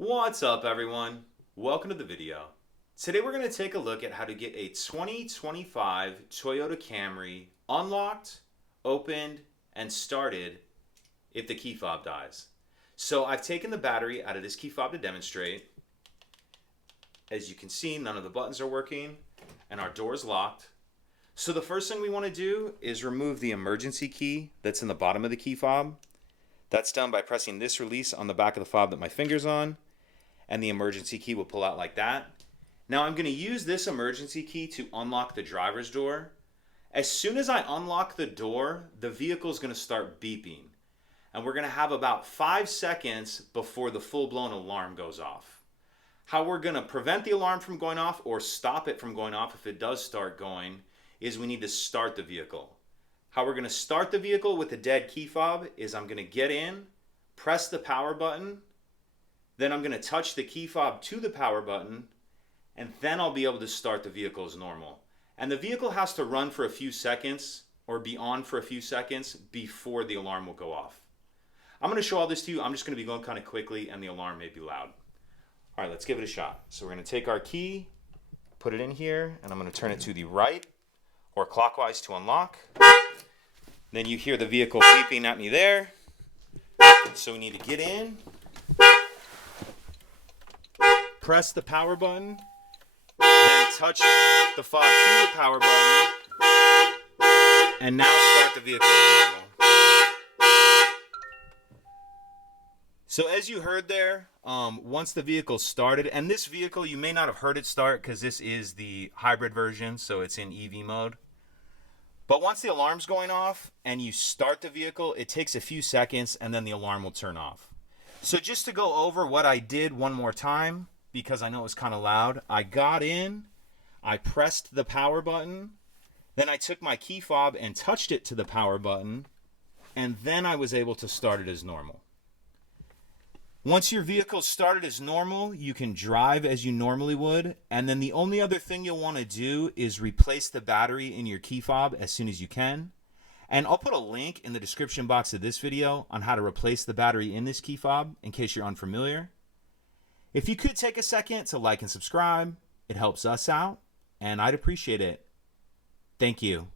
What's up, everyone? Welcome to the video. Today we're going to take a look at how to get a 2025 Toyota Camry unlocked, opened, and started if the key fob dies. So I've taken the battery out of this key fob to demonstrate. As you can see, none of the buttons are working and our door is locked. So the first thing we want to do is remove the emergency key that's in the bottom of the key fob. That's done by pressing this release on the back of the fob that my finger's on, and the emergency key will pull out like that. Now I'm going to use this emergency key to unlock the driver's door. As soon as I unlock the door, the vehicle is going to start beeping. And we're going to have about 5 seconds before the full-blown alarm goes off. How we're going to prevent the alarm from going off or stop it from going off if it does start going is we need to start the vehicle. How we're going to start the vehicle with the dead key fob is I'm going to get in, press the power button, then I'm going to touch the key fob to the power button, and then I'll be able to start the vehicle as normal. And the vehicle has to run for a few seconds or be on for a few seconds before the alarm will go off. I'm going to show all this to you. I'm just going to be going kind of quickly and the alarm may be loud. All right, let's give it a shot. So we're going to take our key, put it in here, and I'm going to turn it to the right or clockwise to unlock. Then you hear the vehicle beeping at me there. So we need to get in, press the power button, then touch the fob to the power button, and now start the vehicle as normal. So as you heard there, once the vehicle started, and this vehicle you may not have heard it start because this is the hybrid version, so it's in EV mode. But once the alarm's going off and you start the vehicle, it takes a few seconds and then the alarm will turn off. So just to go over what I did one more time, because I know it was kind of loud, I got in, I pressed the power button, then I took my key fob and touched it to the power button, and then I was able to start it as normal. Once your vehicle started as normal, you can drive as you normally would, and then the only other thing you'll want to do is replace the battery in your key fob as soon as you can. And I'll put a link in the description box of this video on how to replace the battery in this key fob in case you're unfamiliar. If you could take a second to like and subscribe, it helps us out, and I'd appreciate it. Thank you.